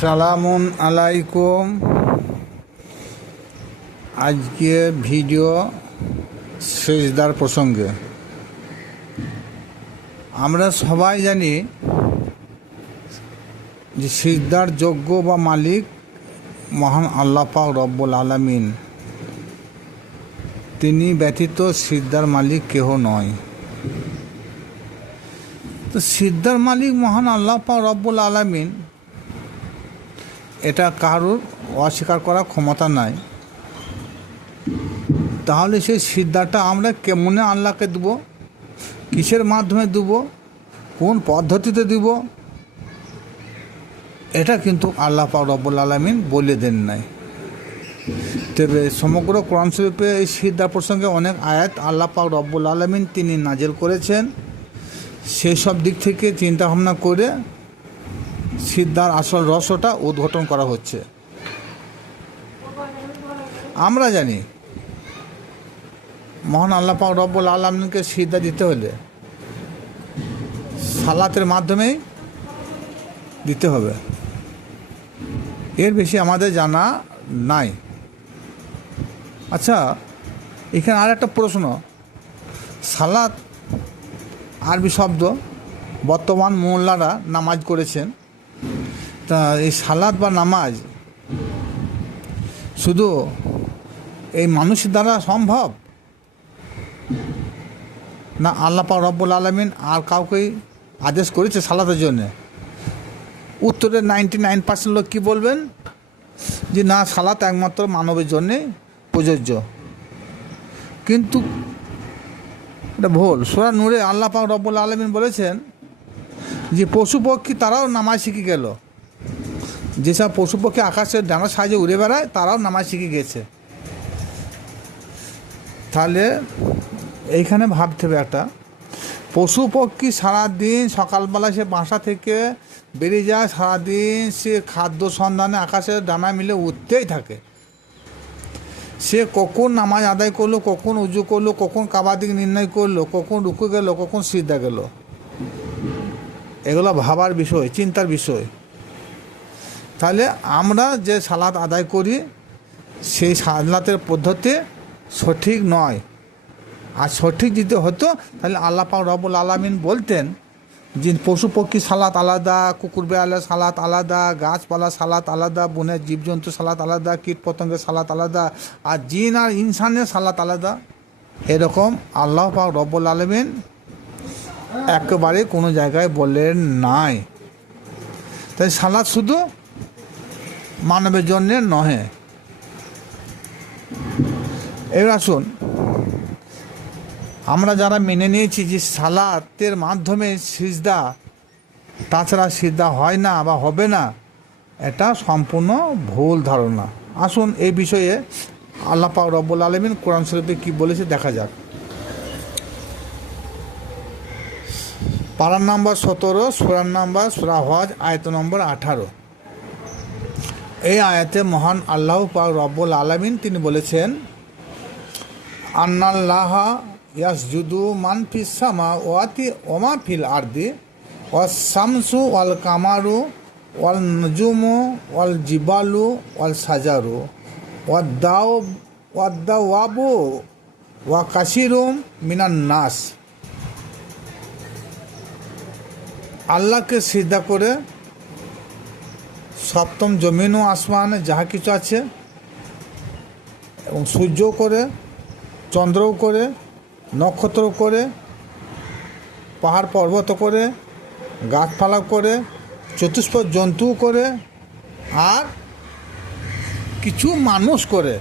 সালামুন আলাইকুম। আজকে ভিডিও সেজদার প্রসঙ্গে। আমরা সবাই জানি যে সিজদার যোগ্য বা মালিক মহান আল্লাহ পাক রব্বুল আলামিন। তিনি ব্যতীত সিজদার মালিক কেহ নয়। তো সিজদার মালিক মহান আল্লাহ পাক রব্বুল আলামিন, এটা কারোর অস্বীকার করার ক্ষমতা নাই। তাহলে সেই সিজদাটা আমরা কেমনে আল্লাহকে দেব, কিসের মাধ্যমে দেব, কোন পদ্ধতিতে দেব, এটা কিন্তু আল্লাহ পাক রব্বুল আলামিন বলে দেন নাই। তবে সমগ্র কোরআন শরীফে এই সিজদা প্রসঙ্গে অনেক আয়াত আল্লাহ পাক রব্বুল আলামিন তিনি নাজিল করেছেন। সেই সব দিক থেকে চিন্তা ভাবনা করে সিজদার আসল রহস্যটা উদ্ঘাটন করা হচ্ছে। আমরা জানি মহান আল্লাহ পাক রব্বুল আলামিনকে সিজদা দিতে হলে সালাতের মাধ্যমেই দিতে হবে, এর বেশি আমাদের জানা নাই। আচ্ছা, এখানে আর একটা প্রশ্ন। সালাত আরবি শব্দ, বর্তমান মোল্লারা নামাজ করেছেন। তা এই সালাত বা নামাজ শুধু এই মানুষের দ্বারা সম্ভব, না আল্লাহ পাক রব্বুল আলামিন আর কাউকেই আদেশ করেছে সালাতের জন্যে? উত্তরের 99% লোক কী বলবেন? যে না, সালাত একমাত্র মানবের জন্যে প্রযোজ্য। কিন্তু এটা ভুল। সূরা নূরে আল্লাহ পাক রব্বুল আলামিন বলেছেন যে পশু পক্ষী তারাও নামাজ শিখে গেল। যেসব পশু পক্ষী আকাশের ডানার সাহায্যে উড়ে বেড়ায় তারাও নামাজ শিখে গেছে। তাহলে এইখানে ভাবতে হবে, একটা পশু পক্ষী সারাদিন সকালবেলা সে বাসা থেকে বেরিয়ে যায়, সারাদিন সে খাদ্য সন্ধানে আকাশের ডানা মিলে উঠতেই থাকে। সে কখন নামাজ আদায় করলো, কখন উজু করলো, কখন কাবার দিক নির্ণয় করলো, কখন রুকু গেল, কখন সিজদা গেল, এগুলো ভাবার বিষয়, চিন্তার বিষয়। তাহলে আমরা যে সালাত আদায় করি সেই সালাতের পদ্ধতি সঠিক নয়। আর সঠিক যদি হতো তাহলে আল্লাহ পাক রব্বুল আলামিন বলতেন যে পশু পক্ষী সালাত আলাদা, কুকুর বেড়ালের সালাত আলাদা, গাছপালা সালাত আলাদা, বনের জীবজন্তু সালাত আলাদা, কীট পতঙ্গের সালাত আলাদা, আর জিন আর ইনসানের সালাত আলাদা। এরকম আল্লাহ পাক রব্বুল আলামিন একেবারে কোনো জায়গায় বলেন নাই। তাই সালাত শুধু মানবের জন্যে নহে। এবার আসুন, আমরা যারা মেনে নিয়েছি যে সালাতের মাধ্যমে সিজদা, তাছাড়া সিজদা হয় না বা হবে না, এটা সম্পূর্ণ ভুল ধারণা। আসুন এই বিষয়ে আল্লাহ পাক রব্বুল আলামিন কোরআন শরীফে কী বলেছে দেখা যাক। পারা নম্বর 17, সূরা নম্বর সূরা হজ, আয়াত নম্বর 18। এই আয়াতে মহান আল্লাহ পাক রব্বুল আলামিন তিনি বলেছেন, আন্নাল্লাহা ইয়াসজুদু মান ফিস সামাওয়াতি ওয়া মা ফিল আরদি ওয়াস শামসু ওয়াল কামারু ওয়াল নুজুমু ওয়াল জিবালু ওয়াল সাজারু ওয়াদ-দাওয়াবু ওয়া কাসিরুম মিনান নাস। আল্লাহকে সিজদা করে সপ্তম জমিন ও আসমানে যাহা কিছু আছে, এবং সূর্য করে, চন্দ্রও করে, নক্ষত্র করে, পাহাড় পর্বত করে, গাছপালা করে, চতুষ্পদ জন্তু করে, আর কিছু মানুষ করে।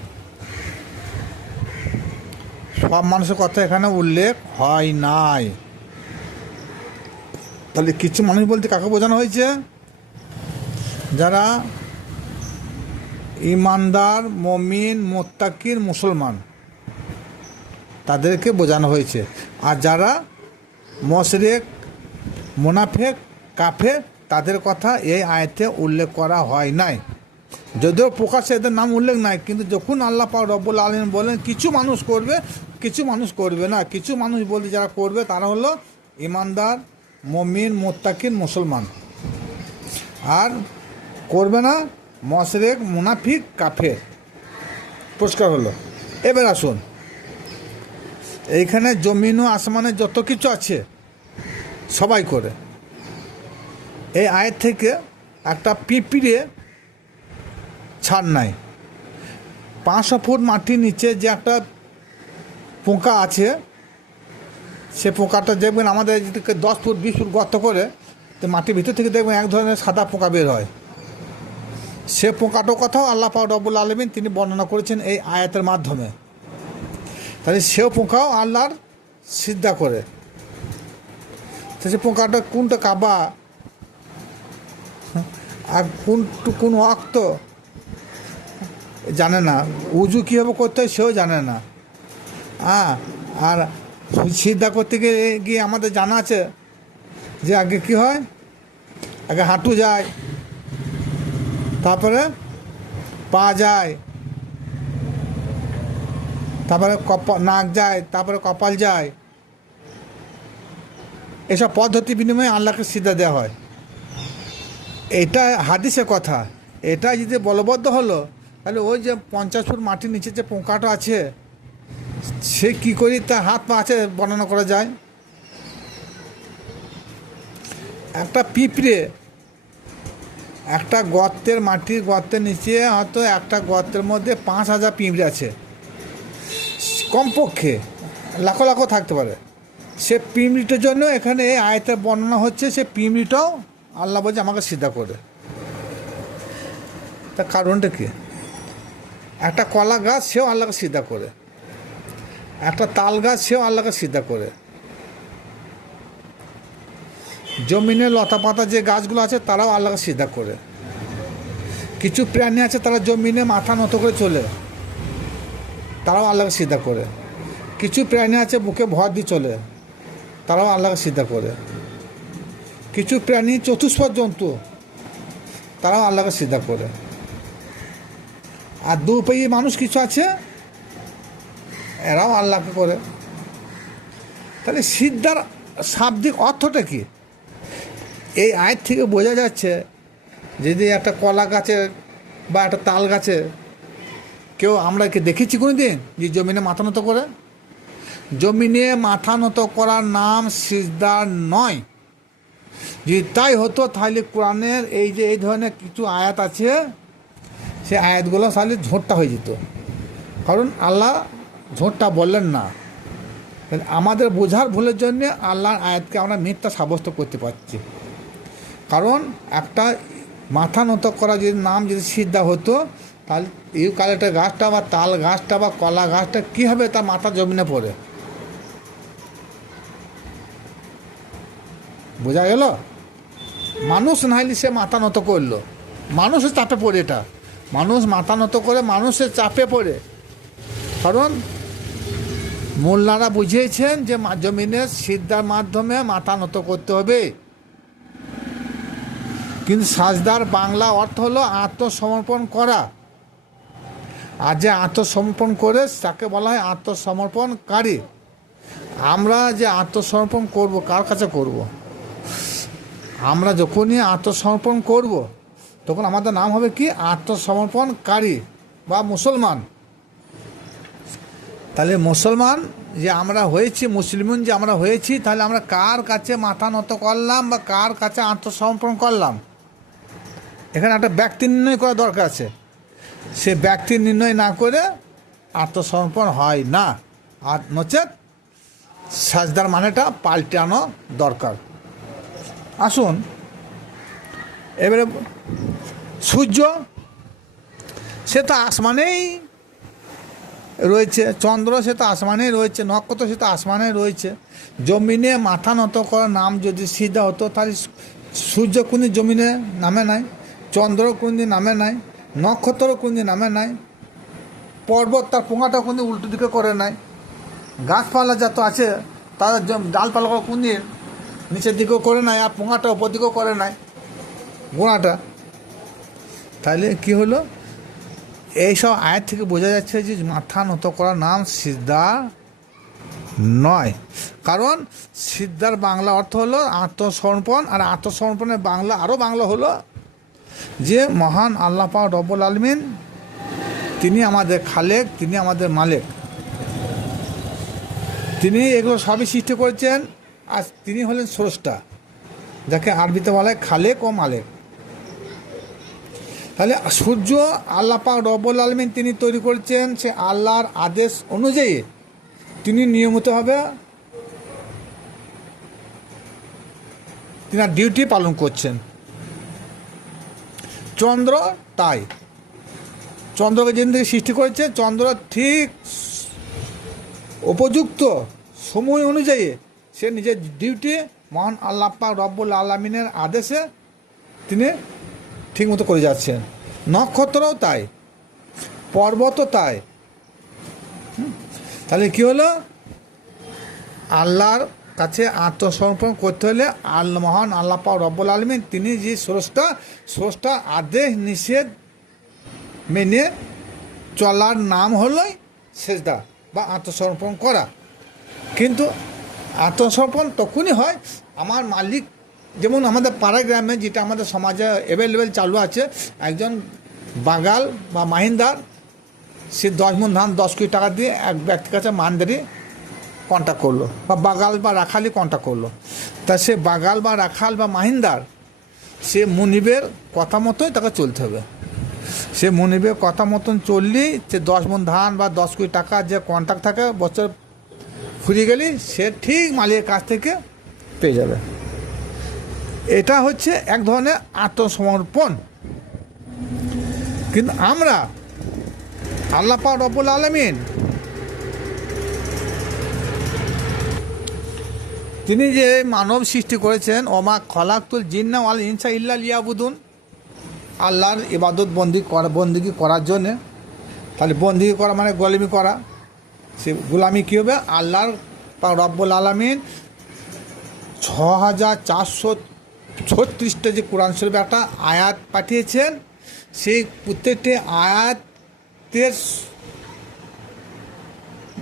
সব মানুষের কথা এখানে উল্লেখ হয় নাই। তাহলে কিছু মানুষ বলতে কাকে বোঝানো হয়েছে? যারা ইমানদার, মমিন, মুত্তাকির, মুসলমান, তাদেরকে বোঝানো হয়েছে। আর যারা মুশরিক, মুনাফিক, কাফের, তাদের কথা এই আয়াতে উল্লেখ করা হয় নাই। যদিও প্রকাশ্যে এদের নাম উল্লেখ নাই, কিন্তু যখন আল্লাহ পাক রব্বুল আলামিন বলেন কিছু মানুষ করবে, কিছু মানুষ করবে না, কিছু মানুষ বলতে যারা করবে তারা হলো ইমানদার, মমিন, মুত্তাকিন, মুসলমান। আর করবে না, মশরেক, মুনাফিক, কাফের, পরিষ্কার হলো। এবার আসুন, এইখানে জমিন ও আসমানে যত কিছু আছে সবাই করে। এই আয়ের থেকে একটা পিঁপড়ে ছাড় নাই। 500 ফুট মাটির নিচে যে একটা পোকা আছে, সে পোকাটা দেখবেন আমাদের এদিকে 10 ফুট 20 ফুট গর্ত করে, তো মাটির ভিতর থেকে দেখবেন এক ধরনের সাদা পোকা বের হয়। সে পোকাটার কথাও আল্লাহ পাক রব্বুল আলামিন তিনি বর্ণনা করেছেন এই আয়াতের মাধ্যমে। তাহলে সেও পোকাও আল্লাহর সিজদা করে। তো সে পোকাটা কোনটা কাবা আর কোন ওয়াক্ত জানে না, উজু কীভাবে করতে হয় সেও জানে না। আর সিজদা করতে গিয়ে আমাদের জানা আছে যে আগে কি হয়, আগে হাঁটু যায়, তারপরে পা যায়, তারপরে নাক যায়, তারপরে কপাল যায়। এসব পদ্ধতি বিনিময়ে আল্লাহকে সিজদা দেওয়া হয়। এটা হাদিসের কথা। এটা যদি বলবদ্ধ হলো, তাহলে ওই যে 50 ফুট মাটির নিচে যে পোকাটা আছে, সে কী করি তার হাত পা আছে বর্ণনা করা যায়। একটা পিঁপড়ে একটা গর্তের মাটির গর্তের নিচে হয়তো একটা গর্তের মধ্যে 5000 পিঁপড়ে আছে, কমপক্ষে লাখো লাখো থাকতে পারে। সে পিঁপড়িটার জন্য এখানে আয়াতে বর্ণনা হচ্ছে, সে পিঁপড়িটাও আল্লাহ বলছে আমাকে সিজদা করে। তার কারণটা কি? একটা কলা গাছ সেও আল্লাহকে সিজদা করে, একটা তাল গাছ সেও আল্লাহকে সিজদা করে, জমিনে লতা পাতা যে গাছগুলো আছে তারাও আল্লাহকে সিজদা করে। কিছু প্রাণী আছে তারা জমিনে মাথা নত করে চলে, তারাও আল্লাহকে সিজদা করে। কিছু প্রাণী আছে বুকে ভর দিয়ে চলে, তারাও আল্লাহকে সিজদা করে। কিছু প্রাণী চতুষ্পদ জন্তু, তারাও আল্লাহকে সিজদা করে। আর দুপায়ী মানুষ কিছু আছে, এরাও আল্লাহকে করে। তাহলে সিজদার শাব্দিক অর্থটা কি? এই আয়াত থেকে বোঝা যাচ্ছে, যদি একটা কলা গাছে বা একটা তাল গাছে কেউ, আমরা কি দেখেছি কোনো দিন যে জমিনে মাথা নত করে? জমিনে মাথা নত করার নাম সিজদা নয়। যদি তাই হতো তাহলে কোরআনের এই যে এই ধরনের কিছু আয়াত আছে, সে আয়াতগুলো তাহলে ঝোঁটটা হয়ে যেত। কারণ আল্লাহ ঝোঁটটা বললেন না। আমাদের বোঝার ভুলের জন্য আল্লাহর আয়াতকে আমরা মিথ্যা সাব্যস্ত করতে পারছি। কারণ একটা মাথা নত করা যদি নাম যদি সিজদা হতো, তাহলে ইউক্যালিপটাস গাছটা বা তাল গাছটা বা কলা গাছটা কীভাবে তার মাথা জমিনে পড়ে? বোঝা গেল? মানুষ নাহলে সে মাথা নত করলো, মানুষের চাপে পড়ে। এটা মানুষ মাথা নত করে মানুষের চাপে পড়ে। কারণ মোল্লারা বুঝিয়েছেন যে জমিনের সিজদার মাধ্যমে মাথা নত করতে হবে। কিন্তু সাজদার বাংলা অর্থ হলো আত্মসমর্পণ করা। আর যে আত্মসমর্পণ করে তাকে বলা হয় আত্মসমর্পণকারী। আমরা যে আত্মসমর্পণ করব, কার কাছে করব? আমরা যখনই আত্মসমর্পণ করব তখন আমাদের নাম হবে কি? আত্মসমর্পণকারী বা মুসলমান। তাহলে মুসলমান যে আমরা হয়েছি, মুসলিম যে আমরা হয়েছি, তাহলে আমরা কার কাছে মাথা নত করলাম বা কার কাছে আত্মসমর্পণ করলাম? এখানে একটা ব্যক্তি নির্ণয় করা দরকার আছে। সে ব্যক্তি নির্ণয় না করে আত্মসমর্পণ হয় না। আর নচেত সাজদার মানেটা পাল্টানো দরকার। আসুন এবারে, সূর্য সে তো আসমানেই রয়েছে, চন্দ্র সে তো আসমানেই রয়েছে, নক্ষত্র সে তো আসমানেই রয়েছে। জমিনে মাথা নত করার নাম যদি সিজদা হতো, তাহলে সূর্য কোনদিন জমিনে নামে নাই, চন্দ্র কোনদিন নামে নাই, নক্ষত্র কোনদিন নামে নাই, পর্বত তার পোঙাটা কোনদিন উল্টো দিকে করে নাই, গাছপালা যত আছে তাদের ডালপালা কোনদিন নিচের দিকেও করে নাই, আর পোঙাটা ওপর দিকেও করে নাই, গোড়াটা। তাহলে কি হলো? এইসব আয়াত থেকে বোঝা যাচ্ছে যে মাথা নত করার নাম সিজদা নয়। কারণ সিজদার বাংলা অর্থ হলো আত্মসমর্পণ, আর আত্মসমর্পণের বাংলা আরও বাংলা হলো যে মহান আল্লাহ পাক রব্বুল আলামিন তিনি আমাদের খালেক, তিনি আমাদের মালিক, তিনি এগুলো সবই সৃষ্টি করেছেন, আর তিনি হলেন স্রষ্টা, যাকে আরবিতে বলা হয় খালেক ও মালিক। তাহলে সূর্য আল্লাহ পাক রব্বুল আলামিন তিনি তৈরি করেছেন, সে আল্লাহর আদেশ অনুযায়ী তিনি নিয়মিতভাবে তিনার ডিউটি পালন করছেন। চন্দ্র তাই, চন্দ্রকে যেদিন থেকে সৃষ্টি করেছে, চন্দ্র ঠিক উপযুক্ত সময় অনুযায়ী সে নিজের ডিউটি মহান আল্লাহ পাক রব্বুল আলামিনের আদেশে তিনি ঠিকমতো করে যাচ্ছেন। নক্ষত্রও তাই, পর্বতও তাই। তাহলে কী হলো, আল্লাহর কাছে আত্মসমর্পণ করতে হলে মহান আল্লাহ পাক রব্বুল আলামিন তিনি যে স্রষ্টা আদেশ নিষেধ মেনে চলার নাম হলোই সেজদা বা আত্মসমর্পণ করা। কিন্তু আত্মসমর্পণ তখনই হয় আমার মালিক, যেমন আমাদের পাড়া গ্রামে যেটা আমাদের সমাজে অ্যাভেলেবেল চালু আছে, একজন বাগাল বা মাহিন্দার সে 10 মণ ধান 10 কোটি টাকা দিয়ে এক ব্যক্তির কাছে মানদারি কন্ট্যাক্ট করলো, বা বাগাল বা রাখালি কন্ট্যাক্ট করলো। তা সে বাগাল বা রাখাল বা মাহিন্দার সে মুনিবের কথা মতোই তাকে চলতে হবে। সে মুনিবের কথা মতন চললেই সে 10 মণ ধান বা 10 কোটি টাকা যে কন্ট্যাক্ট থাকে বছর ফুরিয়ে গেলেই সে ঠিক মালিকের কাছ থেকে পেয়ে যাবে। এটা হচ্ছে এক ধরনের আত্মসমর্পণ। কিন্তু আমরা আল্লাহ পাক রব্বুল আলামিন তিনি যে মানব সৃষ্টি করেছেন, ওমা খলাকতুল জিন্না ওয়াল ইনসা ইল্লা লিয়াবুদুন, আল্লাহর ইবাদত বন্দিগি করার জন্যে। তাহলে বন্দিগি করা মানে গোলামি করা, সে গোলামি কী হবে, আল্লাহর পাক রব্বুল আলামিন 6436টা যে কোরআন শরীফে একটা আয়াত পাঠিয়েছেন, সেই প্রত্যেকটি আয়াতের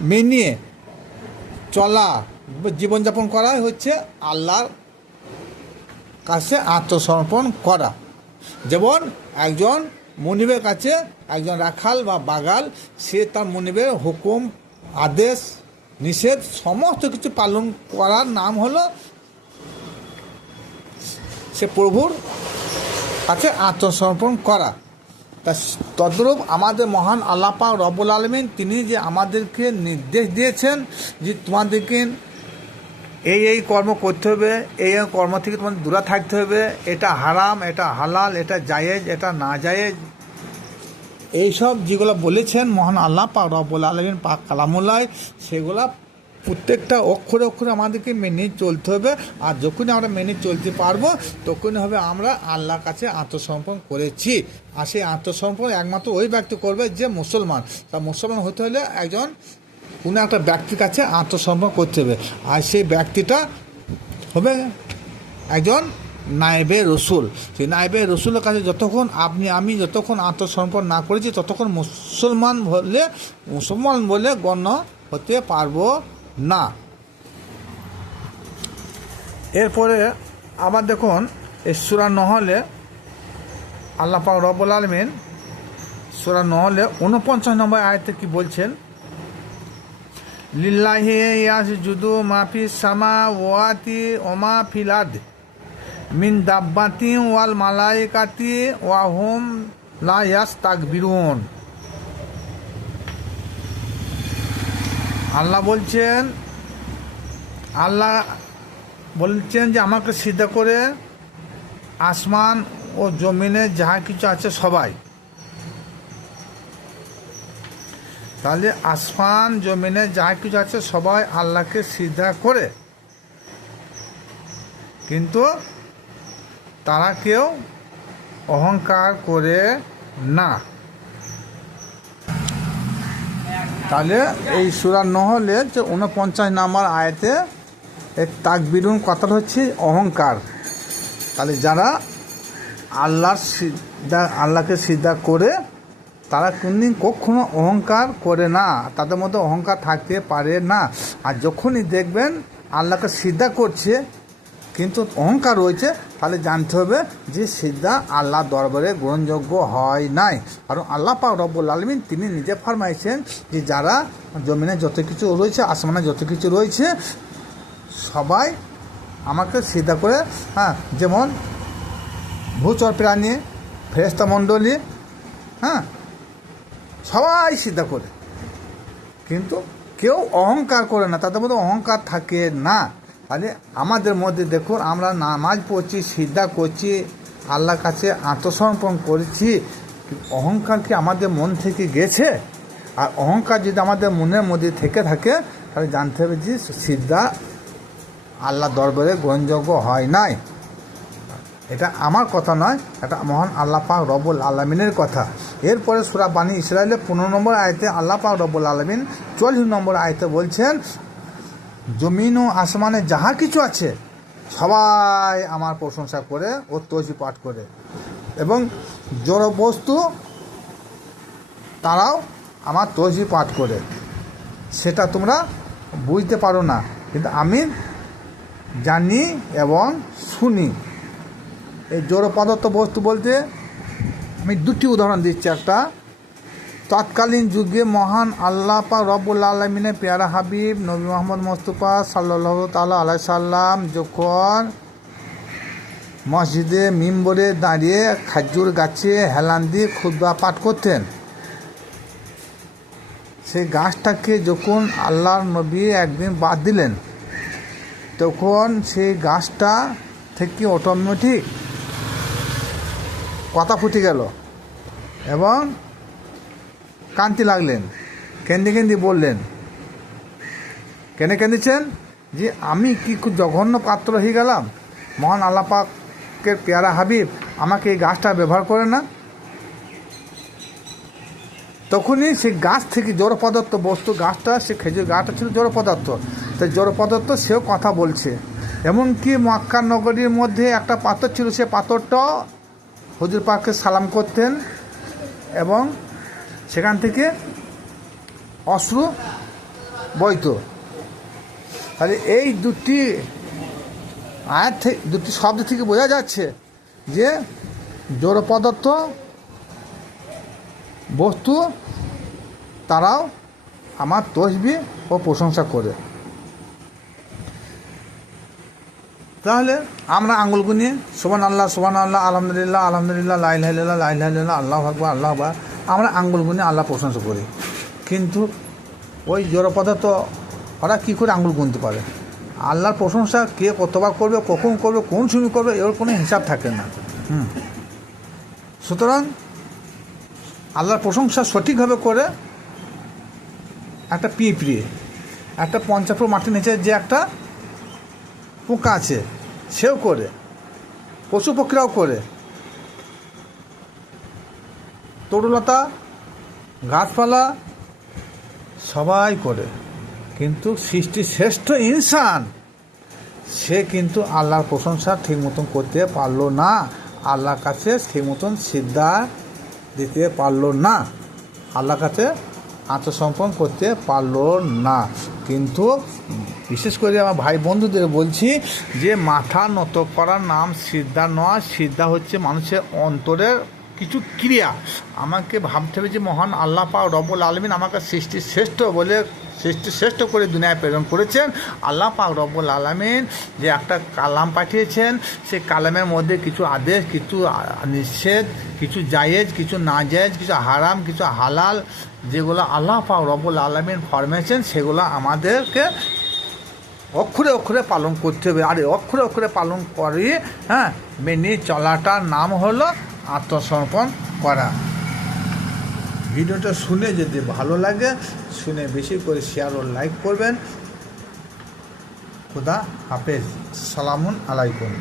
মেনে চলা জীবনযাপন করা হচ্ছে আল্লাহর কাছে আত্মসমর্পণ করা। যেমন একজন মুনিবের কাছে একজন রাখাল বা বাগাল, সে তার মুনিবের হুকুম আদেশ নিষেধ সমস্ত কিছু পালন করার নাম হলো সে প্রভুর কাছে আত্মসমর্পণ করা। তা তদ্রূপ আমাদের মহান আল্লাহ পাক রব্বুল আলামিন তিনি যে আমাদেরকে নির্দেশ দিয়েছেন যে তোমাদেরকে এই কর্ম করতে হবে, এই কর্ম থেকে তোমাদের দূরে থাকতে হবে, এটা হারাম, এটা হালাল, এটা জায়েজ, এটা না জায়েজ, এইসব যেগুলো বলেছেন মহান আল্লাহ পাক রব্বুল আলামিন পাক কালামুল্লাহ, সেগুলা প্রত্যেকটা অক্ষরে অক্ষরে আমাদেরকে মেনে চলতে হবে। আর যখনই আমরা মেনে চলতে পারবো তখনই হবে আমরা আল্লাহর কাছে আত্মসমর্পণ করেছি। আর সেই আত্মসমর্পণ একমাত্র ওই ব্যক্তি করবে যে মুসলমান। তা মুসলমান হতে হলে একজন কোনো একটা ব্যক্তির কাছে আত্মসমর্পণ করতে হবে, আর সেই ব্যক্তিটা হবে একজন নায়েবে রসুল। সেই নায়েবে রসুলের কাছে যতক্ষণ আমি যতক্ষণ আত্মসমর্পণ না করেছি ততক্ষণ মুসলমান বলে গণ্য হতে পারবো না। এরপরে আবার দেখুন এই সূরা নহলে আল্লাহ পাক রব্বুল আলামিন সূরা নহলে 49 নম্বর আয়াতে কি বলছেন, লিল্লাহি ইয়াসজুদু মা ফিস সামাওয়াতি ওয়া মা ফিল আরদি মিন দাব্বাতিন ওয়াল মালাইকাতি ওয়া হুম লা ইয়াস্তাকবিরুন। আল্লাহ বলছেন যে আমাকে সিজদা করে আসমান ও জমিনে যাহা কিছু আছে সবাই। তাহলে আসমান জমিনে যাহা কিছু আছে সবাই আল্লাহকে সিজদা করে, কিন্তু তারা কেউ অহংকার করে না। তাহলে এই সূরা নহলে যে 49 নম্বর আয়াতে এক তাকবিরুন কথাটা হচ্ছে অহংকার। তাহলে যারা আল্লাহকে সিজদা করে তারা কোনদিন কখনো অহংকার করে না, তাদের মধ্যে অহংকার থাকতে পারে না। আর যখনই দেখবেন আল্লাহকে সিজদা করছে কিন্তু অহংকার রয়েছে, তাহলে জানতে হবে যে সিজদা আল্লাহ দরবারে গ্রহণযোগ্য হয় নাই। কারণ আল্লাহ পাক রব্বুল আলামিন তিনি নিজে ফরমাইছেন যে যারা জমিনে যত কিছু রয়েছে, আসমানে যত কিছু রয়েছে, সবাই আমাকে সিজদা করে, যেমন ভূচর প্রাণী, ফেরেশতা মণ্ডলী, সবাই সিজদা করে, কিন্তু কেউ অহংকার করে না, তাদের মধ্যে অহংকার থাকে না। তাহলে আমাদের মধ্যে দেখুন, আমরা নামাজ পড়ছি, সিজদা করছি, আল্লাহর কাছে আত্মসমর্পণ করেছি, অহংকার কি আমাদের মন থেকে গেছে? আর অহংকার যদি আমাদের মনের মধ্যে থেকে থাকে, তাহলে জানতে হবে যে সিজদা আল্লাহ দরবারে গ্রহণযোগ্য হয় নাই। এটা আমার কথা নয়, এটা মহান আল্লাহ পাক রব্বুল আলামিনের কথা। এরপরে সূরা বানী ইসরাইলের 15 নম্বর আয়াতে আল্লাহ পাক রব্বুল আলামিন 40 নম্বর আয়াতে বলছেন, জমিন ও আসমানে যাহা কিছু আছে সবাই আমার প্রশংসা করে ও তসবিহ পাঠ করে, এবং জড় বস্তু তারাও আমার তসবিহ পাঠ করে। সেটা তোমরা বুঝতে পারো না, কিন্তু আমি জানি এবং শুনি। এই জড় পদার্থ বস্তু বলতে আমি দুটি উদাহরণ দিচ্ছি। একটা, তৎকালীন যুগে মহান আল্লাহ পাক রব্বুল আলামিনের পেয়ারা হাবিব নবী মুহাম্মদ মুস্তাফা সাল্লাল্লাহু তাআলা আলাইহি সাল্লাম যখন মসজিদে মিম্বরে দাঁড়িয়ে খেজুর গাছে হেলান দিয়ে খুতবা পাঠ করতেন, সেই গাছটাকে যখন আল্লাহর নবী একদিন বাদ দিলেন, তখন সেই গাছটা থেকে অটোমেটিক কথা ফুটে গেল এবং কাঁদতে লাগলেন। কেঁদে কেঁদে বললেন, কেনে কেঁদেছেন যে আমি কি জঘন্য পাত্র হয়ে গেলাম, মহান আল্লাহ পাকের পেয়ারা হাবিব আমাকে এই গাছটা ব্যবহার করে না। তখনই সেই গাছ থেকে জড় পদার্থ বস্তু, গাছটা, সে খেজুর গাছটা ছিল জড় পদার্থ, তাই জড় পদার্থ সেও কথা বলছে। এমনকি মক্কা নগরীর মধ্যে একটা পাথর ছিল, সে পাথরটাও হুজুর পাককে সালাম করতেন এবং সেখান থেকে অশ্রু বইত। তাহলে এই দুটি আয়াত থেকে, দুটি শব্দ থেকে বোঝা যাচ্ছে যে জড় পদার্থ বস্তু তারাও আমার তসবিহ ও প্রশংসা করে। তাহলে আমরা আঙ্গুল গুনিয়ে সুবহানাল্লাহ সুবহানাল্লাহ, আলহামদুলিল্লাহ আলহামদুলিল্লাহ, লা ইলাহা ইল্লাল্লাহ লা ইলাহা ইল্লাল্লাহ, আল্লাহু আকবার আল্লাহু আকবার, আমরা আঙ্গুল গুনিয়ে আল্লাহ প্রশংসা করি। কিন্তু ওই জড় পদার্থ ওরা কী করে আঙ্গুল গুনতে পারে? আল্লাহর প্রশংসা কে কতবার করবে, কখন করবে, কোন সময় করবে, এর কোনো হিসাব থাকে না। সুতরাং আল্লাহর প্রশংসা সঠিকভাবে করে একটা পিঁপড়ে, একটা 50 ফুট মাটির নিচে যে একটা পোকা আছে সেও করে, পশু পক্ষীরাও করে, তরুলতা গাছপালা সবাই করে, কিন্তু সৃষ্টির শ্রেষ্ঠ ইনসান সে কিন্তু আল্লাহর প্রশংসা ঠিক মতন করতে পারলো না, আল্লাহর কাছে ঠিক মতন সিজদা দিতে পারলো না, আল্লাহর কাছে আত্মসমর্পণ করতে পারলো না। কিন্তু বিশেষ করে আমার ভাই বন্ধুদের বলছি যে মাথা নত করার নাম সিজদা নয়, সিজদা হচ্ছে মানুষের অন্তরের কিছু ক্রিয়া। আমাকে ভাবতে হবে যে মহান আল্লাহ পাক রব্বুল আলামিন আমাকে সৃষ্টি শ্রেষ্ঠ বলে, সৃষ্টি শ্রেষ্ঠ করে দুনিয়ায় প্রেরণ করেছেন। আল্লাহ পাক রব্বুল আলামিন যে একটা কালাম পাঠিয়েছেন, সেই কালামের মধ্যে কিছু আদেশ, কিছু নিষেধ, কিছু জায়েজ, কিছু নাজায়েজ, কিছু হারাম, কিছু হালাল, যেগুলো আল্লাহ পাক রব্বুল আলামিন ফরমাইছেন, সেগুলো আমাদেরকে অক্ষরে অক্ষরে পালন করতে হবে। আর অক্ষরে অক্ষরে পালন করে মেনে চলাটার নাম হলো আত্মসমর্পণ করা। ভিডিওটা শুনে যদি ভালো লাগে, শুনে বেশি করে শেয়ার ও লাইক করবেন। খুদা হাফেজ, সালামুন আলাইকুম।